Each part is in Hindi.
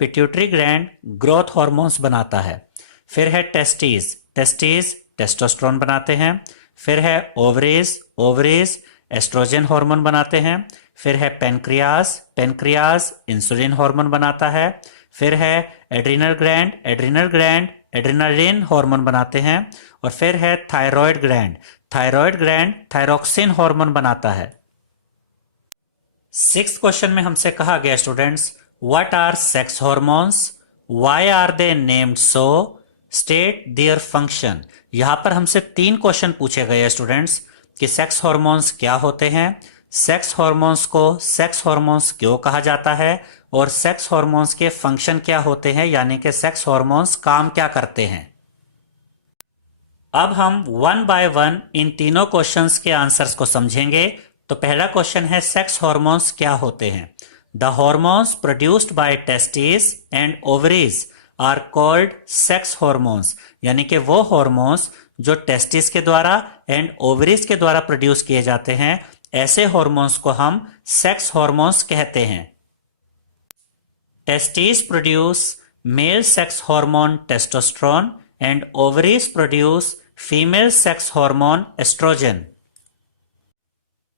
पिट्यूटरी ग्लैंड ग्रोथ हार्मोन्स बनाता है। फिर है टेस्टिस, टेस्टिस टेस्टोस्टेरोन बनाते हैं। फिर है ओवरीज, ओवरीज एस्ट्रोजन हार्मोन बनाते हैं। फिर है पेनक्रियास, पेनक्रियास इंसुलिन हार्मोन बनाता है। फिर है adrenal gland, adrenal gland adrenaline hormone बनाते हैं। और फिर है thyroid gland, thyroid gland thyroxine hormone बनाता है। सिक्स क्वेश्चन में हमसे कहा गया students, what are sex hormones, why are they named so, state their function. यहां पर हमसे तीन क्वेश्चन पूछे गए स्टूडेंट्स कि सेक्स हॉर्मोन्स क्या होते हैं, सेक्स हॉर्मोन्स को सेक्स हॉर्मोन्स क्यों कहा जाता है, और सेक्स हॉर्मोन्स के फंक्शन क्या होते हैं, यानी कि सेक्स हॉर्मोन्स काम क्या करते हैं। अब हम वन बाय वन इन तीनों क्वेश्चंस के आंसर्स को समझेंगे। तो पहला क्वेश्चन है सेक्स हॉर्मोन्स क्या होते हैं। The hormones produced by testes and ovaries are called sex hormones, यानी कि वो हॉर्मोन्स जो टेस्टिस के द्वारा एंड ओवरीज के द्वारा प्रोड्यूस किए जाते हैं, ऐसे हॉर्मोन्स को हम सेक्स हॉर्मोन्स कहते हैं। Testes produce male sex hormone testosterone and ovaries produce female sex hormone oestrogen.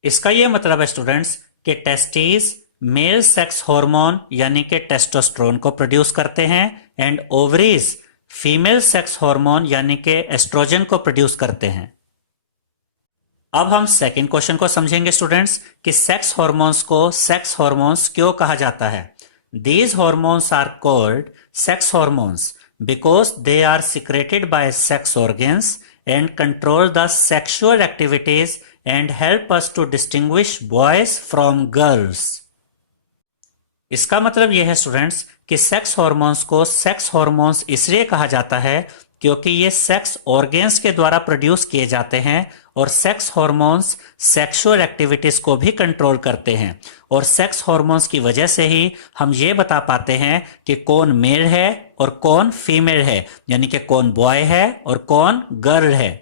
इसका यह मतलब है स्टूडेंट्स कि टेस्टिस मेल सेक्स हार्मोन यानी कि टेस्टोस्टेरोन को प्रोड्यूस करते हैं and ovaries female sex hormone यानी कि एस्ट्रोजन को प्रोड्यूस करते हैं। अब हम सेकंड क्वेश्चन को समझेंगे स्टूडेंट्स कि सेक्स हॉर्मोन्स को सेक्स हॉर्मोन्स क्यों कहा जाता है। These hormones are called sex hormones because they are secreted by sex organs and control the sexual activities and help us to distinguish boys from girls. इसका मतलब यह है स्टूडेंट्स कि सेक्स हॉर्मोन्स को सेक्स हॉर्मोन्स इसलिए कहा जाता है क्योंकि ये सेक्स ऑर्गेन्स के द्वारा प्रोड्यूस किए जाते हैं और सेक्स हॉर्मोन्स सेक्सुअल एक्टिविटीज को भी कंट्रोल करते हैं, और सेक्स हॉर्मोन्स की वजह से ही हम ये बता पाते हैं कि कौन मेल है और कौन फीमेल है, यानी कि कौन बॉय है और कौन गर्ल है।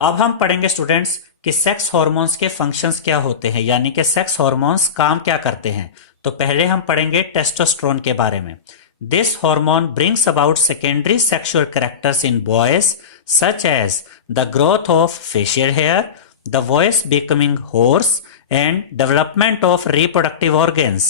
अब हम पढ़ेंगे स्टूडेंट्स कि सेक्स हॉर्मोन्स के फंक्शंस क्या होते हैं, यानी कि सेक्स हॉर्मोन्स काम क्या करते हैं। तो पहले हम पढ़ेंगे टेस्टोस्टेरोन के बारे में। This hormone brings about secondary sexual characters in boys such as the growth of facial hair, the voice becoming hoarse and development of reproductive organs.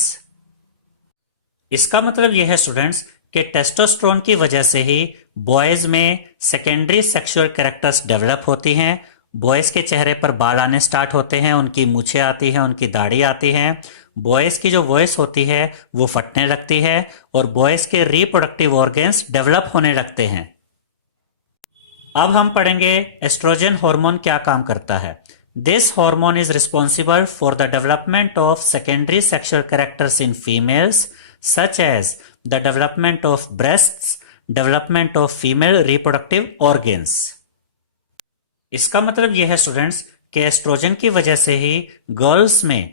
इसका मतलब यह है स्टूडेंट्स कि टेस्टोस्टेरोन की वजह से ही बॉयज में सेकेंडरी सेक्सुअल कैरेक्टर्स डेवलप होती हैं। बॉयज के चेहरे पर बाल आने स्टार्ट होते हैं, उनकी मूछें आती हैं, उनकी दाढ़ी आती है। बॉयज की जो वॉइस होती है वो फटने लगती है और बॉयज के रिप्रोडक्टिव ऑर्गन्स डेवलप होने लगते हैं। अब हम पढ़ेंगे एस्ट्रोजन हार्मोन क्या काम करता है। This hormone is responsible for the development of secondary sexual characters in females such as the development of breasts, development of female reproductive organs. इसका मतलब यह है स्टूडेंट्स कि एस्ट्रोजन की वजह से ही गर्ल्स में